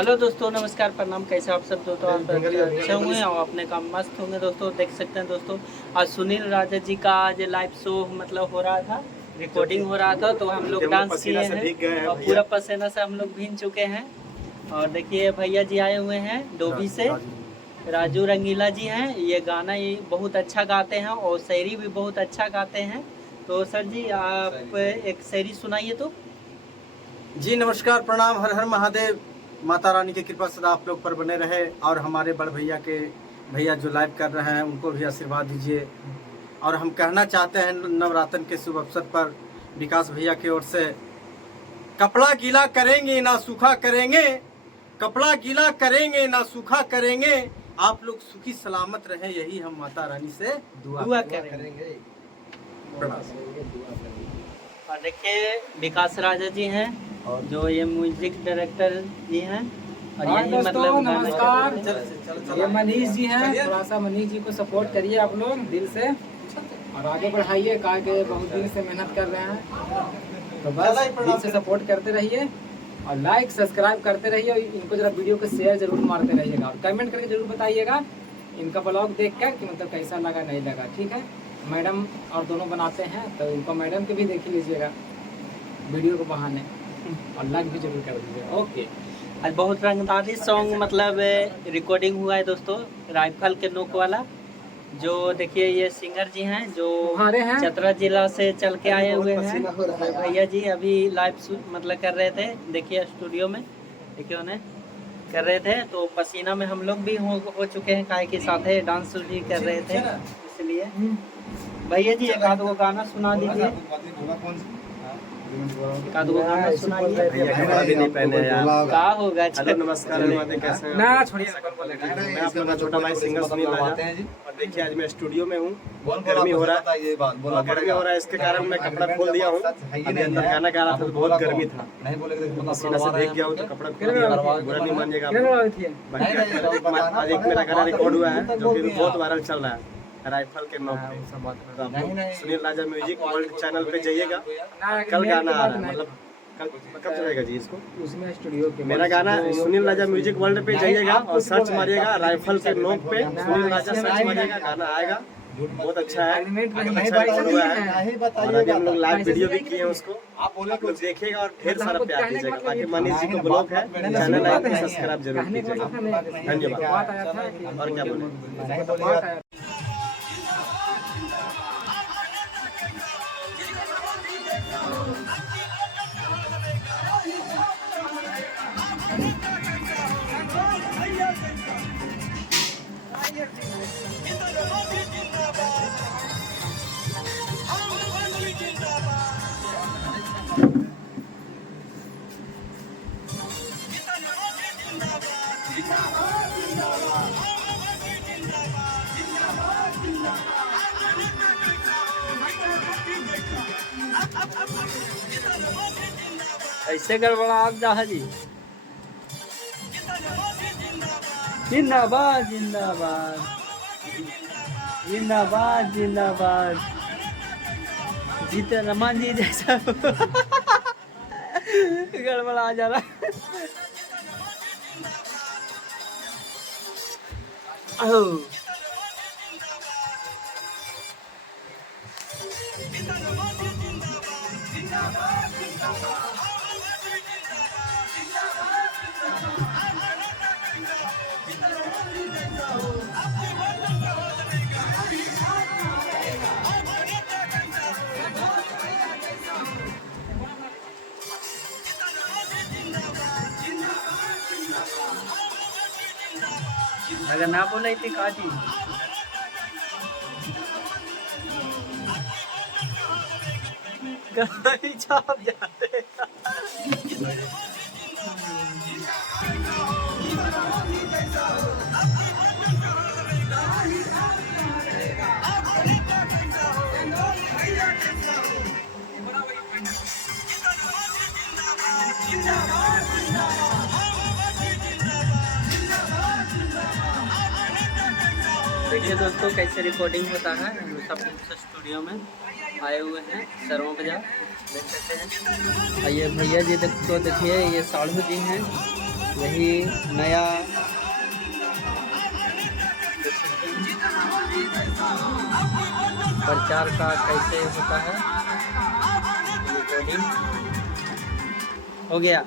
Hello दोस्तों, नमस्कार, प्रणाम। कैसे आप सब दोस्तों? आप अच्छे होंगे और अपने काम मस्त होंगे दोस्तों। देख सकते हैं दोस्तों, आज सुनील राजा जी का आज लाइव शो मतलब हो रहा था, रिकॉर्डिंग हो रहा था, तो हम लोग डांस किए हैं और पूरा पसीना से हम लोग भीग चुके हैं। और देखिए भैया जी आए हुए हैं डोभी से, राजू रंगीला जी हैं। ये गाना ये बहुत अच्छा गाते हैं और शायरी भी बहुत अच्छा गाते हैं। तो सर जी आप एक शायरी सुनाइए तो। जी नमस्कार, प्रणाम, हर हर महादेव। माता रानी की कृपा सदा आप लोग पर बने रहे और हमारे बड़ भैया जो लाइव कर रहे हैं उनको भी आशीर्वाद दीजिए। और हम कहना चाहते हैं नवरात्र के शुभ अवसर पर विकास भैया की ओर से, कपड़ा गीला करेंगे ना सूखा करेंगे, कपड़ा गीला करेंगे ना सूखा करेंगे, आप लोग सुखी सलामत रहें, यही हम माता रानी से दुआ करेंगे। और देखिए विकास राजा जी हैं जो ये म्यूजिक डायरेक्टर जी हैं। और यही मतलब नमस्कार, ये मनीष जी हैं। थोड़ा सा मनीष जी को सपोर्ट करिए आप लोग दिल से और आगे बढ़ाइए, कहा के बहुत दिन से मेहनत कर रहे हैं, तो बस दिल से सपोर्ट करते रहिए और लाइक सब्सक्राइब करते रहिए। और इनको जरा वीडियो को शेयर जरूर मारते रहिएगा और कमेंट करके जरूर बताइएगा इनका ब्लॉग देखकर कि मतलब कैसा लगा नहीं लगा। ठीक है, मैडम और दोनों बनाते हैं तो इनको मैडम के भी देख लीजिएगा वीडियो को बहाने और लाइक भी जरूर कर दीजिएगा। ओके, आज बहुत रंगदारी सॉन्ग मतलब रिकॉर्डिंग हुआ है दोस्तों, राइफल के नोक वाला। जो देखिए ये सिंगर जी हैं जो चतरा जिला से चल के आए हुए हैं। भैया जी अभी लाइव मतलब कर रहे थे, देखिए स्टूडियो में, देखिए उन्हें कर रहे थे, तो पसीना में हम लोग भी हो चुके हैं, काहे के साथ है डांस भी कर रहे थे, इसलिए भैया जी एक आध गो गाना सुना दीजिए। एक आध गो गाना सुनाइए। क्या होगा? हेलो नमस्कार, कैसे हैं? ना छोड़िए, मैं आप लोग का छोटा भाई सिंगर सुनील राजा। और देखिए आज मैं स्टूडियो में हूँ, बहुत गर्मी हो रहा है, गर्मी हो रहा है, इसके कारण मैं कपड़ा खोल दिया हूँ। अभी अंदर गाना गा रहा था तो बहुत गर्मी था, पसीना से भीग गया हूँ तो कपड़ा खोल दिया। बुरा नहीं मानिएगा। आज एक मेरा गाना रिकॉर्ड हुआ है जो कि बहुत वायरल चल रहा है, राइफल के नोक पे। तो आप लोग सुनील राजा म्यूजिक वर्ल्ड चैनल पे जाइएगा, कल गाना आ रहा है, मतलब कब चलेगा जी इसको? उसमें स्टूडियो के मेरा गाना सुनील राजा म्यूजिक वर्ल्ड पे जाइएगा और सर्च मारिएगा राइफल के नोक पे सुनील राजा सर्च मारिएगा, गाना आएगा। बहुत अच्छा है, अच्छा रिकॉर्ड हुआ है और अभी हम लोग लाइव वीडियो भी किए हैं उसको, आप लोग देखिएगा और ढेर सारा प्यार दीजिएगा। बाकी मनीष जी को ब्लॉग है, चैनल लाइक सब्सक्राइब जरूर कीजिएगा। धन्यवाद। और क्या बोले? ऐसे गड़बड़ा आप जहा जी। जिंदाबाद जिंदाबाद जिंदाबाद जिंदाबाद, जीते रमान जी जैसा गड़बड़ा जा रहा। अगर ना बोला इतनी काटी गाड़ी छाप जाते। देखिए दोस्तों कैसे रिकॉर्डिंग होता है। हम सब स्टूडियो में आए हुए हैं सरवों बाजार, देख सकते हैं। और ये भैया जी तो देखिए ये साढ़ू जी हैं यही नया प्रचार का कैसे होता है, रिकॉर्डिंग हो गया।